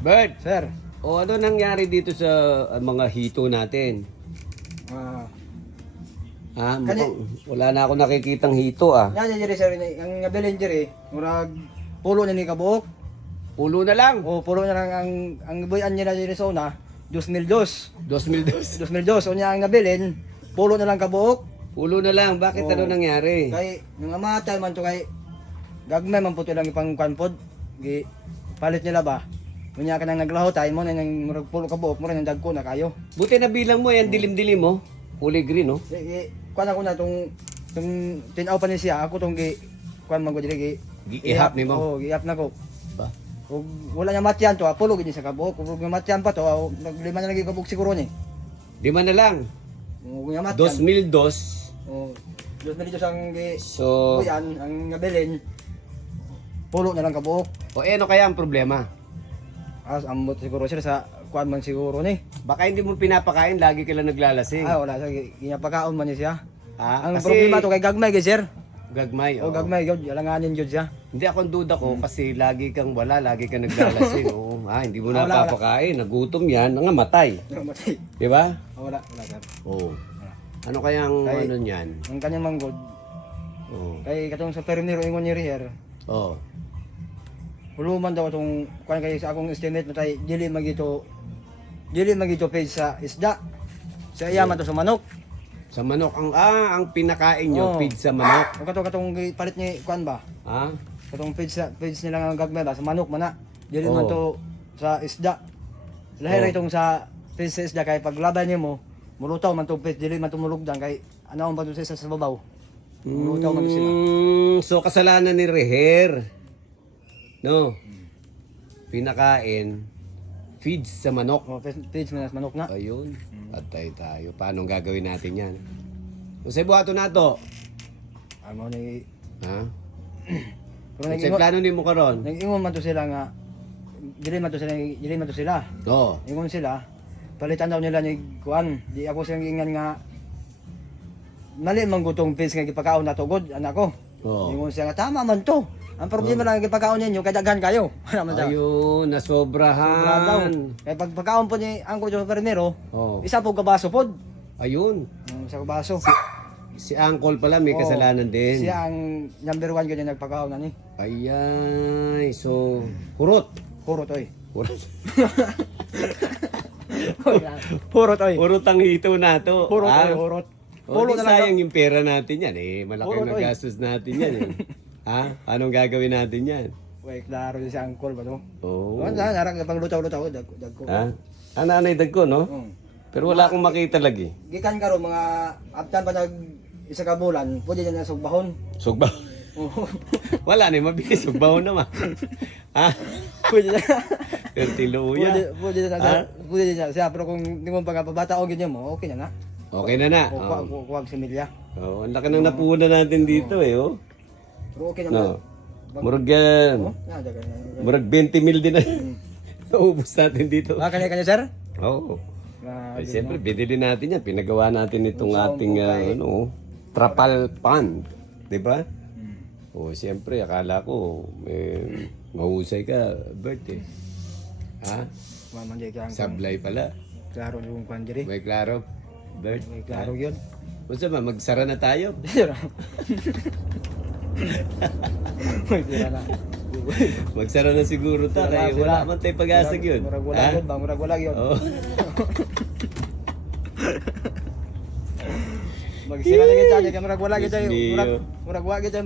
Bert, Sir. o ano nangyari dito sa uh, mga hito natin? Ah, Ha? Kani- Mukhang wala na ako nakikitang hito ah. yan diri sir ang nabilin diri, murag pulo na ni kabuok. Pulo na lang. O pulo na lang ang ang buyan niya diri sa una, 2002. 2002. 2002 unya ang nabilin, pulo na lang kabuok. Pulo na lang. Bakit Oo. ano nangyari? Kay nung amatay man to kay gagmay man puto lang ipang kanpod. Gi palit nila ba? Unya ka nang naglaho tayo mo na nang murag pulo kabuok mo rin ang dagko na kayo. Buti na bilang mo yan, dilim-dilim mo. Kulay green, no? Gi, gi kuan ako na tong tong tinaw pa ni siya ako tong gi kuan man ko diri gi Gi- ihap ni mo? Oo, ihap na ko. Ba? Ug wala niya matyan to, apulo gid sa kabuok. Ug matyan pa to, ah, naglima na lagi kabuok siguro ni. Lima na lang. Ug niya matyan. 2002. Oh, Diyos na dito sang gi So, buyan ang nabilin. Pulo na lang kabuok. o eh, ano kaya ang problema? As ambot siguro sila sa kuan man siguro ni. Baka hindi mo pinapakain, lagi ka lang naglalasing. Ah, wala sa ginapakaon man niya siya. Ha? Ang Kasi problema to kay gagmay gid sir. Gagmay, O oo. gagmay gyud, alanganin gyud siya. Hindi ako duda ko kasi lagi kang wala, lagi kang naglalasing. Oo, ha, hindi mo Ah, wala, napapakain. Nagutom yan, nangamatay. Matay. Di ba? Ah, wala, wala sir. Oo. Ano kayang Kay- ano niyan? Ang kanyang manggod Oo. kay katong sa perinero ingon ni Riher. Oo. Huluman daw itong kuan kay sa akong estimate matay dili magito dili magito page sa isda. Sa iya man to sa manok. Sa manok ang ah, ang pinakain nyo, Oo. feed sa manok. O kato katong palit ni kuan ba? Ha? Katong page sa page nila nga gagmay ba sa manok man na. Dili man Oo. to sa isda. Lahi Oo. itong sa page sa isda kay paglaban nimo mulutaw man to page dili man to mulugdan kay ano ang to sa sa babaw. Mulutaw man sila. Mm, so kasalanan ni Reher. No. Pinakain feeds sa manok. O page, sa manok na. Ayun. Patay tayo. Paano gagawin natin yan? Sa buhato na to, Amo ni ha? pero Kung nag sa plano ni mo karon? Nag-ingon man to sila nga dili man to sila dili man to sila. Oo. Ingon sila palitan daw nila ni kuan. Di ako silang ingan nga mali man gutong pins nga gipakaon na tugod anak ko. Oo. Ingon siya nga tama man to. Ang problema lang gipakaon ninyo kay daghan kayo. Man? Ayun, Sobra daw. nasobrahan. Kay pag pagkaon po ni Angko Jo Pernero, Oo. isa po kabaso pod. Ayun. Mm, Isa kabaso. Si Uncle pala may Oo. kasalanan din. Siya ang number one ganyan nagpakaon na ni. Ayay. So, hurot. Puro toy. Hurot. Puro toy. Hurot ang hito na to. Puro Ah, toy, purot. O, Puro di na lang. sayang yung pera natin yan eh. Malaki Puro to eh. gastos natin yan eh. ha? Anong gagawin natin yan? Wait, klaro si Angkol ba to? Oo. Oh. Ano, narang pang lutaw-lutaw, dag, dag ko. Ha? Ah, nanay dag ko, no? Mm. Pero wala akong makita lagi. Gikan karo mga aftan pa nag isa ka bulan, pwede na sugbahon. Sugba. Oo. wala na, mabilis. Sugbaw naman. ha? pwede na. Pero Pwede, pwede na Ha? pwede na siya pero kung di mo pa pabata o ganyan mo, okay na na. Okay na na. Kuwag Oh. si Milya. Oh, ang laki ng napuna natin dito eh, oh. Pero okay na No. Murag yan. Oh, na. Murag 20 mil din na. Naubos natin dito. Ah, kanya kanya sir? Oo. Na, Ay, siyempre, binili natin yan. Pinagawa natin itong ating, ah, buhay. ano, trapal pan. Di ba? Hmm. O, siyempre, akala ko, eh, mahusay ka, Bert, eh. Ha? Sablay pala. klaro yung kwan diri. May klaro. Bert, May klaro yun. Gusto ba, magsara na tayo? Sir. May tira na. Magsara na siguro to. Sara, sira. wala man tayo pag-asa yun. Murag wala Ha? yun ba? Murag wala yun. Oo. Magsira na kita, kaya murag wala kita. Diyos Murag murag wala kita